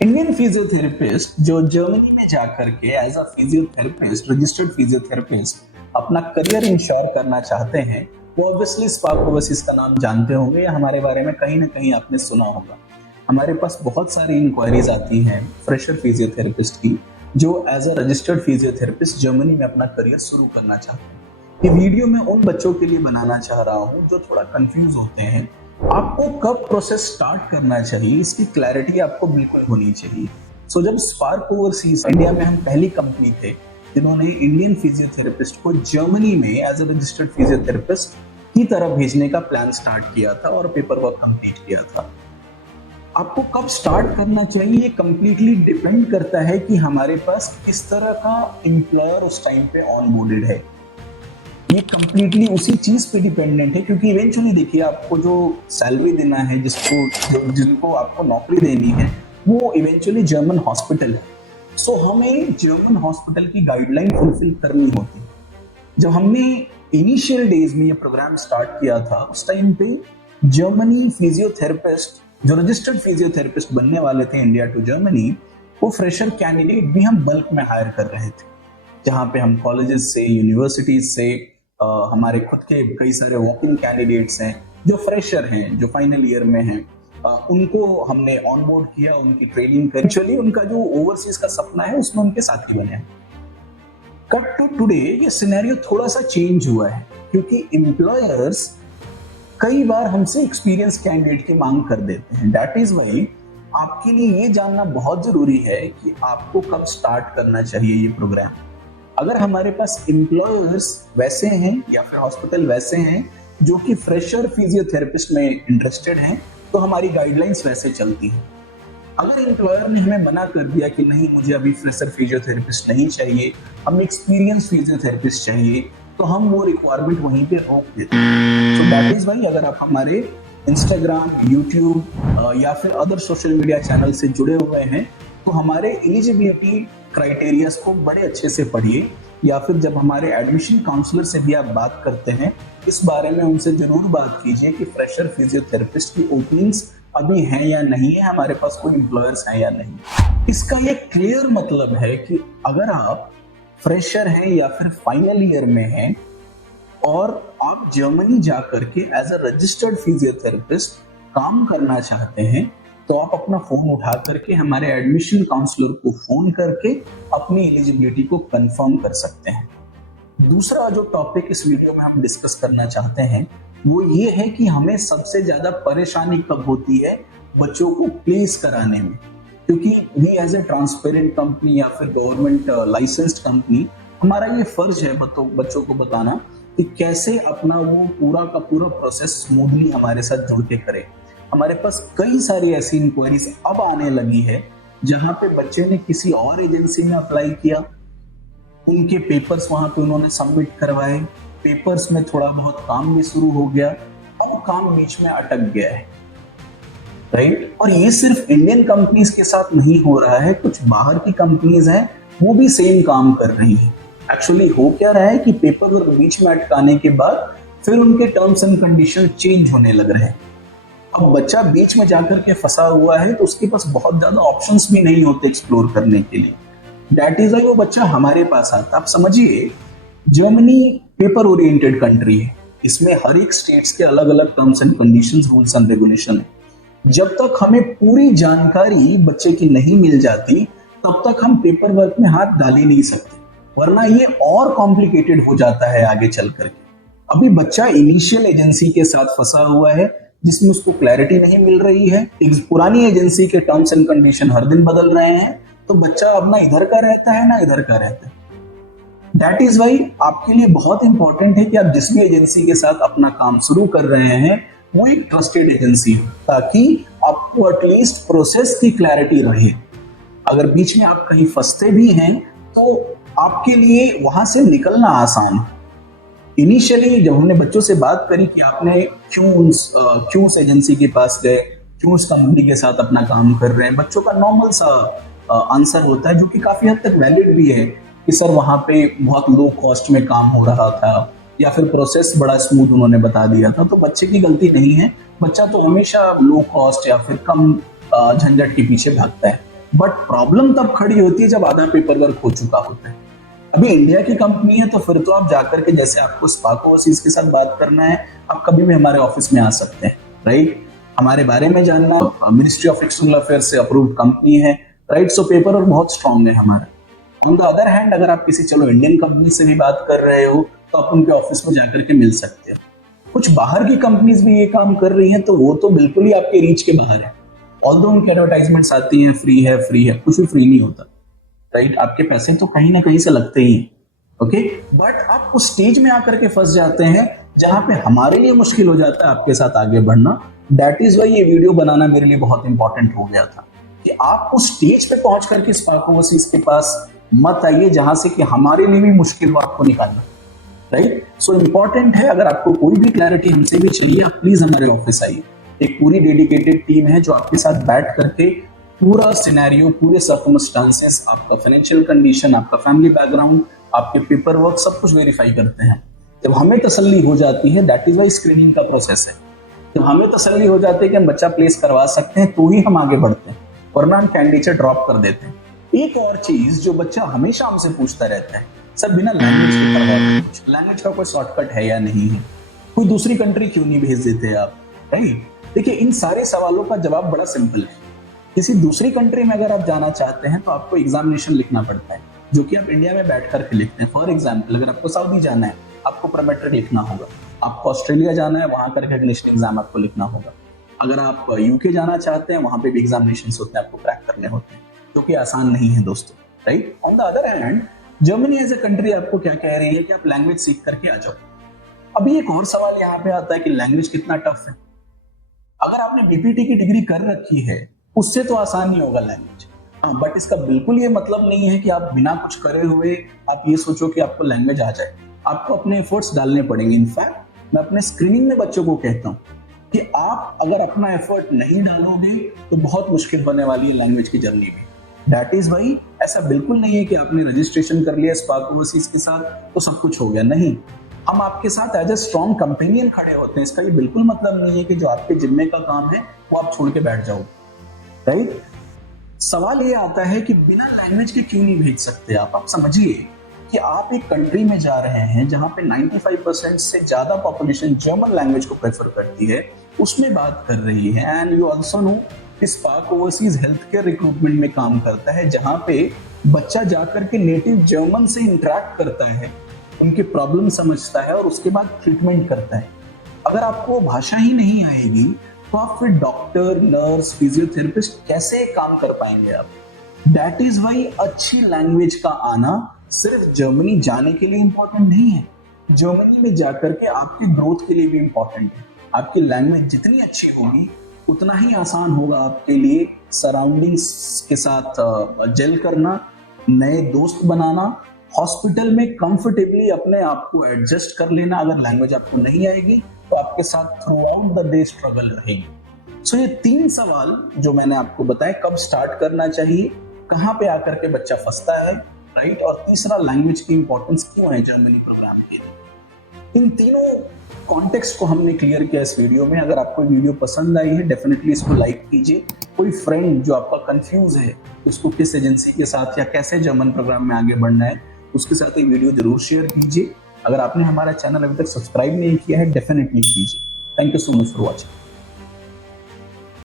Indian physiotherapist जो Germany में जाकर के as a physiotherapist registered physiotherapist अपना करियर इंश्योर करना चाहते हैं, वो ऑब्वियसली स्पार्क ओवरसीज का नाम जानते होंगे या हमारे बारे में कहीं ना कहीं आपने सुना होगा। हमारे पास बहुत सारी इंक्वायरीज आती हैं फ्रेशर फिजियोथेरेपिस्ट की जो as a registered physiotherapist Germany में अपना करियर शुरू करना चाहते हैं। ये वीडियो मैं उन बच्चों के लिए बनाना चाह रहा हूँ जो थोड़ा कंफ्यूज होते हैं। आपको कब प्रोसेस स्टार्ट करना चाहिए इसकी क्लैरिटी आपको बिल्कुल होनी चाहिए। जब स्पार्क ओवरसीज इंडिया में हम पहली कंपनी थे जिन्होंने इंडियन फिजियोथेरेपिस्ट को जर्मनी में एज अ रजिस्टर्ड फिजियोथेरेपिस्ट की तरफ भेजने का प्लान स्टार्ट किया था और पेपर वर्क कंप्लीट किया था। आपको कब स्टार्ट करना चाहिए ये कंप्लीटली डिपेंड करता है कि हमारे पास किस तरह का एम्प्लॉयर उस टाइम पे ऑन बोर्डेड है। ये कंप्लीटली उसी चीज पे डिपेंडेंट है क्योंकि इवेंचुअली देखिए आपको जो सैलरी देना है जिनको आपको नौकरी देनी है वो इवेंचुअली जर्मन हॉस्पिटल है। हमें जर्मन हॉस्पिटल की गाइडलाइन फुलफिल करनी होती है। जब हमने इनिशियल डेज में ये प्रोग्राम स्टार्ट किया था उस टाइम पे जर्मनी फिजियोथेरेपिस्ट जो रजिस्टर्ड फिजियोथेरेपिस्ट बनने वाले थे इंडिया टू जर्मनी, वो फ्रेशर कैंडिडेट भी हम बल्क में हायर कर रहे थे, जहां पे हम कॉलेजेस से यूनिवर्सिटीज से हमारे खुद के कई सारे वॉक इन कैंडिडेट्स हैं जो फ्रेशर हैं जो फाइनल ईयर में हैं, उनको हमने ऑन बोर्ड किया, उनकी ट्रेनिंग कर एक्चुअली उनका जो ओवरसीज का सपना है उसमें उनके साथी बने। कट टू टुडे ये सिनेरियो थोड़ा सा चेंज हुआ है क्योंकि एम्प्लॉयर्स कई बार हमसे एक्सपीरियंस कैंडिडेट की मांग कर देते हैं। दैट इज वाई आपके लिए ये जानना बहुत जरूरी है कि आपको कब स्टार्ट करना चाहिए ये प्रोग्राम। अगर हमारे पास एम्प्लॉयर्स वैसे हैं या फिर हॉस्पिटल वैसे हैं जो कि फ्रेशर फिजियोथेरेपिस्ट में इंटरेस्टेड हैं तो हमारी गाइडलाइंस वैसे चलती हैं। अगर एम्प्लॉयर ने हमें मना कर दिया कि नहीं मुझे अभी फ्रेशर फिजियोथेरेपिस्ट नहीं चाहिए, हमें एक्सपीरियंस फिजियोथेरेपिस्ट चाहिए, तो हम वो रिक्वायरमेंट वहीं पे रोक देते हैं। दैट इज वाई अगर आप हमारे इंस्टाग्राम, यूट्यूब या फिर अदर सोशल मीडिया चैनल से जुड़े हुए हैं तो हमारे एलिजिबिलिटी क्राइटेरियाज को बड़े अच्छे से पढ़िए, या फिर जब हमारे एडमिशन काउंसलर से भी आप बात करते हैं इस बारे में उनसे जरूर बात कीजिए कि फ्रेशर फिजियोथेरेपिस्ट की ओपनिंग्स अभी हैं या नहीं है, हमारे पास कोई एम्प्लॉयर्स हैं या नहीं। इसका ये क्लियर मतलब है कि अगर आप फ्रेशर हैं या फिर फाइनल ईयर में हैं और आप जर्मनी जाकर के एज अ रजिस्टर्ड फिजियोथेरेपिस्ट काम करना चाहते हैं तो आप अपना फोन उठा करके हमारे एडमिशन काउंसलर को फोन करके अपनी एलिजिबिलिटी को कंफर्म कर सकते हैं। दूसरा जो टॉपिक इस वीडियो में हम डिस्कस करना चाहते हैं वो ये है कि हमें सबसे ज्यादा परेशानी कब होती है बच्चों को प्लेस कराने में, क्योंकि we as a transparent company या फिर गवर्नमेंट लाइसेंस्ड कंपनी हमारा ये फर्ज है बच्चों को बताना कि कैसे अपना वो पूरा का पूरा प्रोसेस स्मूथली हमारे साथ जुड़ के करें। हमारे पास कई सारी ऐसी इंक्वायरीज अब आने लगी है जहां पे बच्चे ने किसी और एजेंसी में अप्लाई किया, उनके पेपर्स वहां पे उन्होंने सबमिट करवाए, पेपर्स में थोड़ा बहुत काम भी शुरू हो गया और काम बीच में अटक गया है, राइट। और ये सिर्फ इंडियन कंपनीज के साथ नहीं हो रहा है, कुछ बाहर की कंपनीज हैं वो भी सेम काम कर रही है। एक्चुअली हो क्या रहा है कि पेपर वर्क बीच में अटकाने के बाद फिर उनके टर्म्स एंड कंडीशन चेंज होने लग रहे हैं। अब बच्चा बीच में जाकर के फंसा हुआ है तो उसके पास बहुत ज्यादा ऑप्शंस भी नहीं होते एक्सप्लोर करने के लिए। दैट इज वाई वो बच्चा हमारे पास आता। आप समझिए जर्मनी पेपर ओरिएंटेड कंट्री है, इसमें हर एक स्टेट्स के अलग अलग terms and conditions, rules and regulation है। जब तक हमें पूरी जानकारी बच्चे की नहीं मिल जाती तब तक हम पेपर वर्क में हाथ डाल ही नहीं सकते, वरना ये और कॉम्प्लिकेटेड हो जाता है आगे चल करके। अभी बच्चा इनिशियल एजेंसी के साथ फंसा हुआ है जिसमें उसको क्लैरिटी नहीं मिल रही है, पुरानी एजेंसी के टर्म्स एंड कंडीशन हर दिन बदल रहे हैं, तो बच्चा अब ना इधर का रहता है ना इधर का रहता है। दैट इज वाई आपके लिए बहुत इंपॉर्टेंट है कि आप जिस भी एजेंसी के साथ अपना काम शुरू कर रहे हैं वो एक ट्रस्टेड एजेंसी हो, ताकि आपको एटलीस्ट प्रोसेस की क्लैरिटी रहे। अगर बीच में आप कहीं फंसते भी हैं तो आपके लिए वहां से निकलना आसान है। इनिशियली जब हमने बच्चों से बात करी कि आपने क्यों उस एजेंसी के पास गए, क्यों उस कंपनी के साथ अपना काम कर रहे हैं, बच्चों का नॉर्मल सा आंसर होता है जो कि काफी हद तक वैलिड भी है कि सर वहां पे बहुत लो कॉस्ट में काम हो रहा था या फिर प्रोसेस बड़ा स्मूथ उन्होंने बता दिया था। तो बच्चे की गलती नहीं है, बच्चा तो हमेशा लो कॉस्ट या फिर कम झंझट के पीछे भागता है। बट प्रॉब्लम तब खड़ी होती है जब आधा पेपर वर्क हो चुका होता है। अभी इंडिया की कंपनी है तो फिर तो आप जाकर के, जैसे आपको स्पार्क ओवरसीज के साथ बात करना है, आप कभी भी हमारे ऑफिस में आ सकते हैं, राइट। हमारे बारे में जानना, मिनिस्ट्री ऑफ एक्सटर्नल अफेयर से अप्रूव्ड कंपनी है, राइट। सो पेपर और बहुत स्ट्रांग है हमारा। ऑन द अदर हैंड, अगर आप किसी चलो इंडियन कंपनी से भी बात कर रहे हो तो आप उनके ऑफिस में जाकर के मिल सकते हो। कुछ बाहर की कंपनीज भी ये काम कर रही हैं तो वो तो बिल्कुल ही आपके रीच के बाहर है। ऑल्दो उनकी एडवर्टाइजमेंट्स आती हैं फ्री है, कुछ भी फ्री नहीं होता, राइट। आपके पैसे तो कहीं ना कहीं से लगते ही हैं, ओके। बट आप उस स्टेज में आकर के फंस जाते हैं जहां पे हमारे लिए मुश्किल हो जाता है आपके साथ आगे बढ़ना। दैट इज वाई ये वीडियो बनाना मेरे लिए बहुत इंपॉर्टेंट हो गया था कि आप उस स्टेज पे पहुंच करके स्पार्क ओवरसीज के पास मत आइए जहां से कि हमारे लिए भी मुश्किल हो आपको निकालना, राइट। सो इंपॉर्टेंट है, अगर आपको कोई भी क्लैरिटी हमसे भी चाहिए, आप प्लीज हमारे ऑफिस आइए। एक पूरी डेडिकेटेड टीम है जो आपके साथ बैठ करके पूरा सिनेरियो, पूरे सर्कमस्टांसेस, आपका फाइनेंशियल कंडीशन, आपका फैमिली बैकग्राउंड, आपके पेपर वर्क, सब कुछ वेरीफाई करते हैं। जब हमें तसल्ली हो जाती है, दैट इज वाई स्क्रीनिंग का प्रोसेस है, जब हमें तसल्ली हो जाती है कि हम बच्चा प्लेस करवा सकते हैं तो ही हम आगे बढ़ते हैं, वरना हम कैंडिडेट ड्रॉप कर देते हैं। एक और चीज जो बच्चा हमेशा हमसे पूछता रहता है, सर बिना लैंग्वेज के करवा दो, लैंग्वेज का कोई शॉर्टकट है या नहीं है, कोई दूसरी कंट्री क्यों नहीं भेज देते आप, राइट। देखिए, इन सारे सवालों का जवाब बड़ा सिंपल है। किसी दूसरी कंट्री में अगर आप जाना चाहते हैं तो आपको एग्जामिनेशन लिखना पड़ता है, जो कि आप इंडिया में बैठ करके लिखते हैं। फॉर एग्जाम्पल, अगर आपको सऊदी जाना है, आपको प्रोमेट्रिक लिखना होगा। आपको ऑस्ट्रेलिया जाना है, वहां का रिकग्निशन एग्जाम आपको लिखना होगा। अगर आप यूके जाना चाहते हैं, वहां पे भी एग्जामिनेशन होते हैं, आपको क्रैक करने होते हैं, जो कि आसान नहीं है दोस्तों, right. On the other hand, Germany as a country आपको क्या कह रही है कि आप लैंग्वेज सीख करके आ जाओ। अभी एक और सवाल यहाँ पे आता है कि लैंग्वेज कितना टफ है। अगर आपने बीपीटी की डिग्री कर रखी है, उससे तो आसान नहीं होगा लैंग्वेज, हाँ। बट इसका बिल्कुल ये मतलब नहीं है कि आप बिना कुछ करे हुए आप ये सोचो कि आपको लैंग्वेज आ जाए। आपको अपने एफर्ट्स डालने पड़ेंगे। इनफैक्ट मैं अपने स्क्रीनिंग में बच्चों को कहता हूँ कि आप अगर अपना एफर्ट नहीं डालोगे तो बहुत मुश्किल होने वाली है लैंग्वेज की जर्नी में। दैट इज वाई ऐसा बिल्कुल नहीं है कि आपने रजिस्ट्रेशन कर लिया स्पार्क ओवरसीज के साथ तो सब कुछ हो गया, नहीं। हम आपके साथ एज ए स्ट्रॉन्ग कंपेनियन खड़े होते हैं। इसका ये बिल्कुल मतलब नहीं है कि जो आपके जिम्मे का काम है वो आप छोड़ के बैठ जाओ, राइट। सवाल ये आता है कि बिना लैंग्वेज के क्यों नहीं भेज सकते आप समझिए कि आप एक कंट्री में जा रहे हैं जहां पे 95% से ज्यादा पॉपुलेशन जर्मन लैंग्वेज को प्रेफर करती है, उसमें बात कर रही है। एंड यू आल्सो नो कि spark overseas health care recruitment में काम करता है, जहां पे बच्चा जाकर के नेटिव जर्मन से इंटरेक्ट करता है, उनकी प्रॉब्लम समझता है और उसके बाद ट्रीटमेंट करता है। अगर आपको भाषा ही नहीं आएगी तो आप फिर डॉक्टर, नर्स, फिजियोथेरेपिस्ट कैसे काम कर पाएंगे आप। दैट इज वाई अच्छी लैंग्वेज का आना सिर्फ जर्मनी जाने के लिए इंपॉर्टेंट नहीं है, जर्मनी में जाकर के आपके ग्रोथ के लिए भी इंपॉर्टेंट है। आपकी लैंग्वेज जितनी अच्छी होगी उतना ही आसान होगा आपके लिए सराउंडिंग्स के साथ जेल करना, नए दोस्त बनाना, हॉस्पिटल में कंफर्टेबली अपने आप को एडजस्ट कर लेना। अगर लैंग्वेज आपको नहीं आएगी तो आपके साथ through out the day struggle रहेगी। सो ये 3 सवाल जो मैंने आपको बताए, कब स्टार्ट करना चाहिए, कहां पे आकर के बच्चा फंसता है, राइट, और तीसरा लैंग्वेज की इंपॉर्टेंस क्यों है जर्मनी प्रोग्राम के लिए। इन तीनों कॉन्टेक्स्ट को हमने क्लियर किया इस वीडियो में। अगर आपको वीडियो पसंद आई है, डेफिनेटली इसको लाइक कीजिए। कोई फ्रेंड जो आपका कंफ्यूज है उसको किस एजेंसी के साथ या कैसे जर्मन प्रोग्राम में आगे बढ़ना है, उसके साथ ये वीडियो जरूर शेयर कीजिए। अगर आपने हमारा चैनल अभी तक सब्सक्राइब नहीं किया है, डेफिनेटली कीजिए। Thank you so much for watching.